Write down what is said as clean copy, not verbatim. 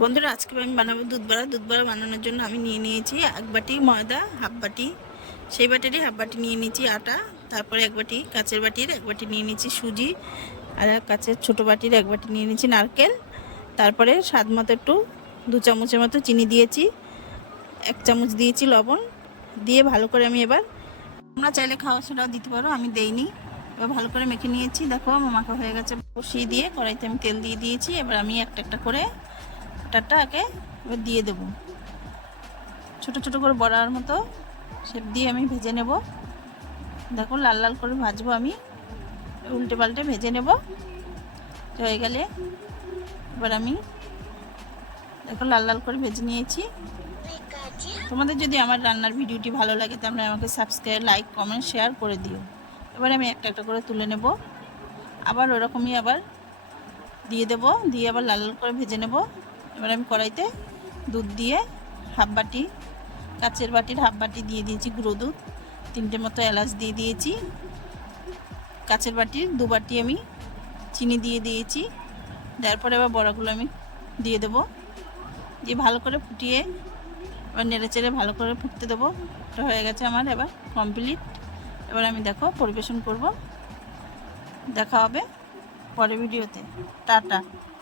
বন্ধুরা, আজকে আমি বানাবো দুধ বড়া। দুধ বড়া বানানোর জন্য আমি নিয়ে নিয়েছি এক বাটি ময়দা, হাফ বাটি, সেই বাটিরই হাফ বাটি নিয়ে নিয়েছি আটা, তারপরে এক বাটি কাচের বাটির এক বাটি নিয়ে নিয়েছি সুজি, আর এক কাচের ছোটো বাটির এক বাটি নিয়ে নিয়েছি নারকেল, তারপরে স্বাদ মতো একটু 2 চামচের মতো চিনি দিয়েছি, 1 চামচ দিয়েছি লবণ, দিয়ে ভালো করে আমি এবার, তোমরা চাইলে খাওয়া সোডাও দিতে পারো, আমি দেইনি। এবার ভালো করে মেখে নিয়েছি। দেখো আমার মাখা হয়ে গেছে। বসিয়ে দিয়ে কড়াইতে আমি তেল দিয়ে দিয়েছি। এবার আমি একটা একটা করে আটাটা আগে এবার দিয়ে দেবো, ছোটো ছোটো করে বড়ার মতো শেপ দিয়ে আমি ভেজে নেব। দেখো লাল লাল করে ভাজবো আমি, উল্টে পাল্টে ভেজে নেব। হয়ে গেলে এবার আমি দেখো লাল লাল করে ভেজে নিয়েছি। তোমাদের যদি আমার রান্নার ভিডিওটি ভালো লাগে তাহলে আমাকে সাবস্ক্রাইব, লাইক, কমেন্ট, শেয়ার করে দিও। এবার আমি একটা একটা করে তুলে নেব, আবার ওরকমই আবার দিয়ে দেব, দিয়ে আবার লাল লাল করে ভেজে নেব। এবার আমি কড়াইতে দুধ দিয়ে হাফ বাটি, কাচের বাটির হাফ বাটি দিয়ে দিয়েছি গুঁড়ো দুধ, 3টে মতো এলাচ দিয়ে দিয়েছি, কাচের বাটির 2 বাটি আমি চিনি দিয়ে দিয়েছি। তারপরে এবার বড়াগুলো আমি দিয়ে দেবো, দিয়ে ভালো করে ফুটিয়ে এবার নেড়ে চেড়ে ভালো করে ফুটতে দেবো। এটা হয়ে গেছে আমার এবার কমপ্লিট। এবার আমি দেখো পরিবেশন করব। দেখা হবে পরের ভিডিওতে। টাটা।